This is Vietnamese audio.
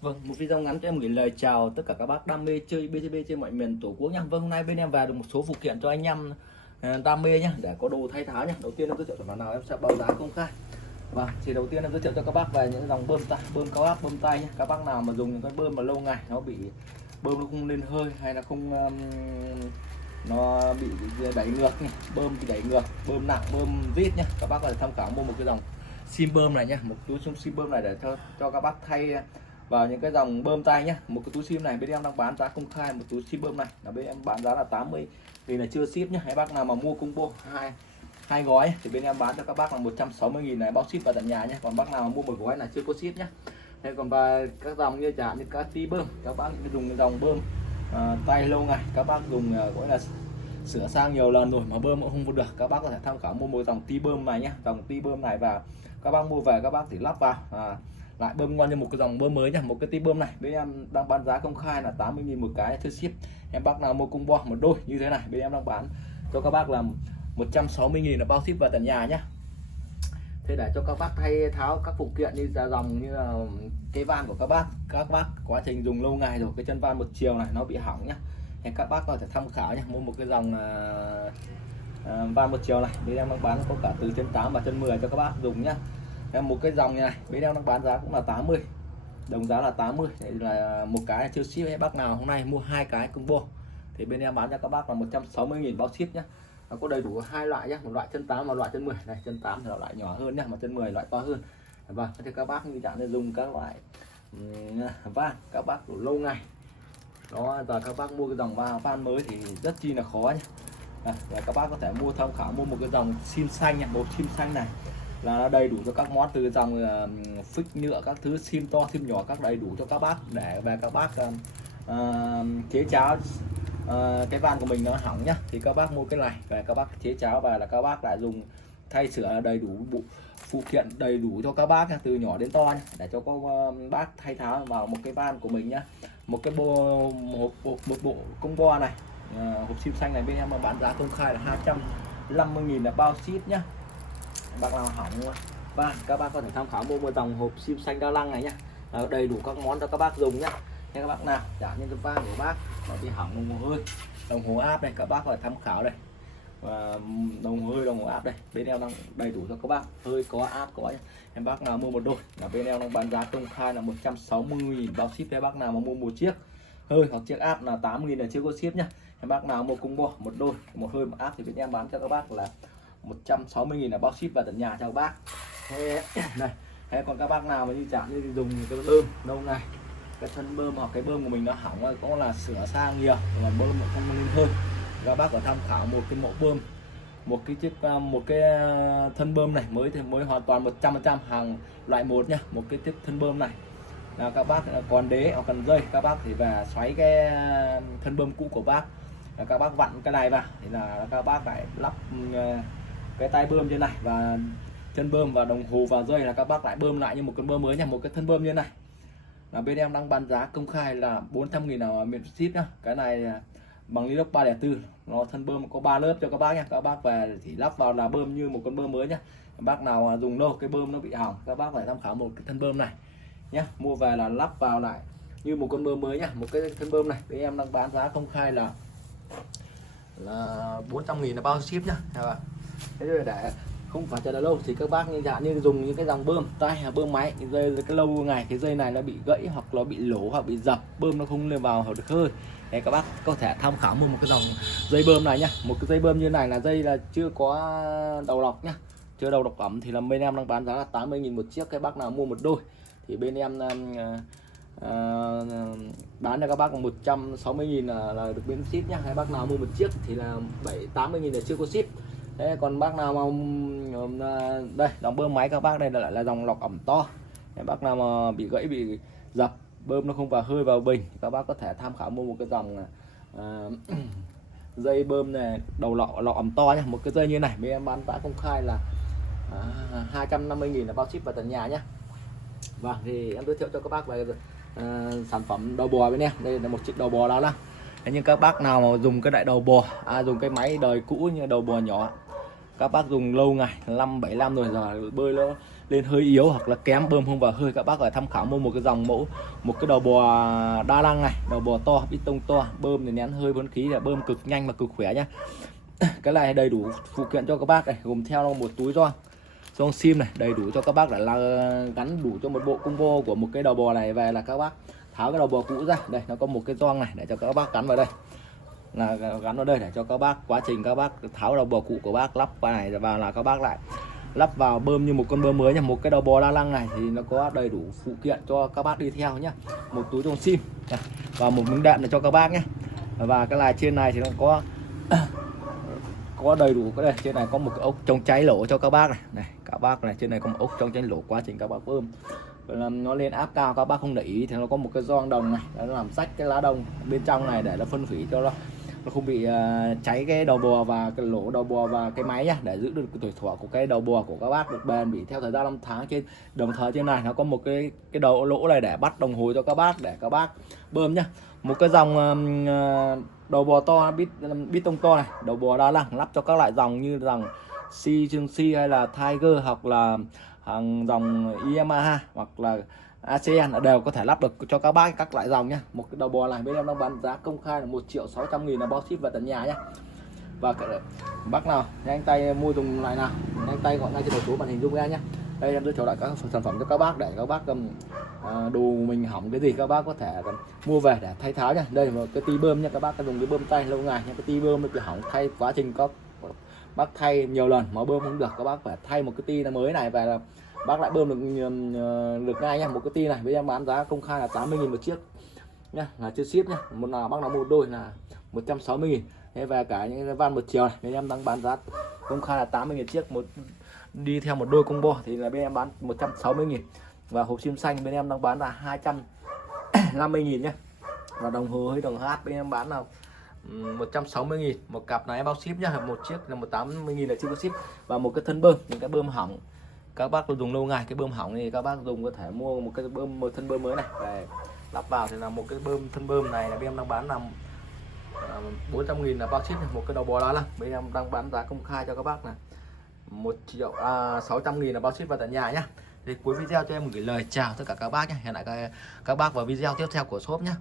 Vâng, một video ngắn cho em gửi lời chào tất cả các bác đam mê chơi BGB trên mọi miền tổ quốc nhá. Vâng, hôm nay bên em về được một số phụ kiện cho anh em đam mê nhá, để có đồ thay tháo nhá. Đầu tiên em giới thiệu sản phẩm nào em sẽ báo giá công khai. Vâng, thì đầu tiên em giới thiệu cho các bác về những dòng bơm tay, bơm cao áp, bơm tay nhá. Các bác nào mà dùng những cái bơm mà lâu ngày nó bị bơm nó không lên hơi hay là không nó bị đẩy ngược nhỉ, bơm bị đẩy ngược, bơm nặng, bơm vít nhá. Các bác có thể tham khảo mua một cái dòng sim bơm này nhá, một túi sim bơm này để cho các bác thay vào những cái dòng bơm tay nhé. Một cái túi sim này bên em đang bán giá công khai, một túi sim bơm này là bên em bán giá là 80 vì là chưa ship nhé. Hay bác nào mà mua combo hai gói thì bên em bán cho các bác là 160.000 này, bao ship vào tận nhà nhé. Còn bác nào mà mua một gói là chưa có ship nhé. Thế còn và các dòng như chẳng như các tí bơm, các bác dùng dòng bơm tay lâu ngày, các bác dùng gọi là sửa sang nhiều lần rồi mà bơm cũng không được, các bác có thể tham khảo mua một dòng tí bơm này nhé. Dòng tí bơm này và các bác mua về các bác thì lắp vào lại bơm ngon như một cái dòng bơm mới nhá. Một cái tí bơm này bên em đang bán giá công khai là 80.000 một cái chưa ship. Em bác nào mua combo một đôi như thế này bên em đang bán cho các bác là 160.000 là bao ship vào tận nhà nhá. Thế để cho các bác thay tháo các phụ kiện như là dòng như là cái van của các bác quá trình dùng lâu ngày rồi, cái chân van một chiều này nó bị hỏng nhá, thì các bác có thể tham khảo nhé, mua một cái dòng van một chiều này bên em đang bán có cả từ chân 8 và chân 10 cho các bác dùng nhá. Em một cái dòng này bên em đang bán giá cũng là 80, đồng giá là 80. Đây là một cái chưa ship. Hay bác nào hôm nay mua hai cái combo thì bên em bán cho các bác là 160.000 bao ship nhá. Nó có đầy đủ hai loại nhé, một loại chân 8 và loại chân 10 này. Chân 8 thì là loại nhỏ hơn nhá, mà chân 10 loại to hơn. Vâng, thì các bác như chẳng nên dùng các loại van các bác đủ lâu ngày đó, và các bác mua cái dòng van mới thì rất chi là khó nhé. Và các bác có thể mua tham khảo mua một cái dòng sim xanh này, một sim xanh này là nó đầy đủ cho các món, từ dòng phích nhựa các thứ, sim to sim nhỏ các đầy đủ cho các bác, để về các bác chế cháo cái van của mình nó hỏng nhá thì các bác mua cái này về các bác chế cháo và là các bác lại dùng thay sửa đầy đủ phụ kiện đầy đủ cho các bác nhá, từ nhỏ đến to nhá, để cho các bác thay tháo vào một cái van của mình nhá. Một cái một bộ combo này hộp sim xanh này bên em bán giá công khai là 250.000 là bao ship nhá. Bác nào hỏng van các bác có thể tham khảo mua một dòng hộp sim xanh đa năng này nhá, đầy đủ các món cho các bác dùng nhá. Các bác nào trả những cái van của bác nó bị hỏng đồng hồ hơi, đồng hồ áp này, các bác có thể tham khảo đây, và đồng hồ hơi, đồng hồ áp đây bên em đang đầy đủ cho các bác, hơi có áp có nhá. Em bác nào mua một đôi là bên em đang bán giá công khai là 160.000 bao ship. Em bác nào mà mua một chiếc hơi hoặc chiếc áp là 80.000 là chưa có ship nhá. Em bác nào mua combo một đôi, một hơi một áp thì bên em bán cho các bác là 160.000 là bao ship vào tận nhà cho các bác. Thế này, thế còn các bác nào mà như chẳng như dùng cái bơm lâu ngày, cái thân bơm hoặc cái bơm của mình nó hỏng rồi, có là sửa sang nhiều mà bơm không lên hơi, các bác có tham khảo một cái mẫu bơm, một cái thân bơm này mới thì mới hoàn toàn 100% hàng loại một nhá. Một cái chiếc thân bơm này là các bác còn đế hoặc cần dây, các bác thì về xoáy cái thân bơm cũ của bác, là các bác vặn cái này vào thì là các bác phải lắp cái tay bơm trên này và chân bơm và đồng hồ và dây, là các bác lại bơm lại như một con bơm mới nhá. Một cái thân bơm như này là bên em đang bán giá công khai là 400.000 là miễn ship nhá. Cái này bằng inox 304, nó thân bơm có 3 lớp cho các bác nhá. Các bác về chỉ lắp vào là bơm như một con bơm mới nhá. Các bác nào dùng lâu cái bơm nó bị hỏng, các bác phải tham khảo một cái thân bơm này nhá, mua về là lắp vào lại như một con bơm mới nhá. Một cái thân bơm này bên em đang bán giá công khai là 400.000 là bao ship nhá. Thế rồi để không phải chờ lâu thì các bác như dạng như dùng những cái dòng bơm tay hay bơm máy, dây cái lâu ngày cái dây này nó bị gãy hoặc nó bị lỗ hoặc bị dập, bơm nó không lên vào được hơi, thì các bác có thể tham khảo mua một cái dòng dây bơm này nhá. Một cái dây bơm như này là dây là chưa có đầu lọc nhá, chưa đầu lọc ẩm thì là bên em đang bán giá là 80.000 một chiếc. Cái bác nào mua một đôi thì bên em bán cho các bác 160.000 là được miễn ship nhá. Hay bác nào mua một chiếc thì là 80.000 là chưa có ship. Thế còn bác nào mà đây dòng bơm máy các bác đây là lại là dòng lọc ẩm to. Thế bác nào mà bị gãy bị dập, bơm nó không vào hơi vào bình, các bác có thể tham khảo mua một cái dòng dây bơm này đầu lọ ẩm to nhá. Một cái dây như này bên em bán giá công khai là 250.000 là bao ship vào tận nhà nhá. Vâng, thì em giới thiệu cho các bác về sản phẩm đầu bò bên em. Đây là một chiếc đầu bò lao lăng. Thế nhưng các bác nào mà dùng cái đại đầu bò, dùng cái máy đời cũ như đầu bò nhỏ, các bác dùng lâu ngày 5-7 năm rồi, giờ bơi lên hơi yếu hoặc là kém, bơm không vào hơi, các bác phải tham khảo mua một cái dòng mẫu, một cái đầu bò đa năng này, đầu bò to, bít tông to, bơm thì nén hơi vốn khí là bơm cực nhanh và cực khỏe nhá. Cái này đầy đủ phụ kiện cho các bác này, gồm theo một túi gioăng sim này, đầy đủ cho các bác để là gắn đủ cho một bộ combo của một cái đầu bò này. Về là các bác tháo cái đầu bò cũ ra, đây nó có một cái gioăng này để cho các bác gắn vào đây, là gắn vào đây để cho các bác quá trình các bác tháo đầu bò cũ của bác lắp qua này vào là các bác lại lắp vào bơm như một con bơm mới nha. Một cái đầu bò đa năng này thì nó có đầy đủ phụ kiện cho các bác đi theo nhá, một túi gioăng sim và một miếng đệm để cho các bác nhé. Và cái này trên này thì nó có đầy đủ. Cái đây trên này có một cái ốc chống cháy lỗ cho các bác này, các bác này, trên này có một ốc chống cháy lỗ, quá trình các bác bơm nó lên áp cao các bác không để ý thì nó có một cái gioăng đồng này, nó làm rách cái lá đồng bên trong này để nó phân hủy cho nó không bị cháy cái đầu bò và cái lỗ đầu bò và cái máy nhá, để giữ được cái tuổi thọ của cái đầu bò của các bác được bền bỉ theo thời gian 5 tháng. Trên đồng thời trên này nó có một cái đầu lỗ này để bắt đồng hồ cho các bác để các bác bơm nhá. Một cái dòng đầu bò to, bít tông to này, đầu bò đa năng lắp cho các loại dòng như dòng Chương Si hay là Tiger hoặc là hàng dòng Yamaha hoặc là ASEAN đều có thể lắp được cho các bác các loại dòng nhá. Một cái đầu bò này bên em đang bán giá công khai là 1.600.000 là bao ship và tận nhà nhá. Và bác nào nhanh tay mua dùng loại nào nhanh tay gọi ngay trên đầu số màn hình giúp em nhé. Đây em giới thiệu lại các sản phẩm cho các bác để các bác đồ mình hỏng cái gì các bác có thể mua về để thay tháo nha. Đây là một cái ti bơm nha, các bác dùng cái bơm tay lâu ngày nha, cái ti bơm nó bị hỏng, thay quá trình có bác thay nhiều lần mà bơm không được, các bác phải thay một cái ti mới này về là bác lại bơm được ngay nha. Một cái ti này với em bán giá công khai là 80.000 một chiếc nha, là chưa ship nha. Một nào bác nào mua đôi là 160.000. Thế về cả những van một chiều này bên em đang bán giá công khai là 80.000 chiếc, một đi theo một đôi combo thì là bên em bán 160.000. Và hộp sim xanh bên em đang bán là 250.000 nhé. Và đồng hồ hay đồng hát bên em bán là 160.000 một cặp này em bao ship nhá. Một chiếc là 180.000 là chưa có ship. Và một cái thân bơm, những cái bơm hỏng các bác dùng lâu ngày, cái bơm hỏng thì các bác dùng có thể mua một cái bơm, một thân bơm mới này để lắp vào thì là một cái thân bơm này là bên em đang bán là 400.000 là bao ship. Một cái đầu bò đó là bên em đang bán giá công khai cho các bác là 1.600.000 là bao ship vào tận nhà nhá. Thì cuối video cho em gửi lời chào tất cả các bác nhé. Hẹn lại các bác vào video tiếp theo của shop nhé.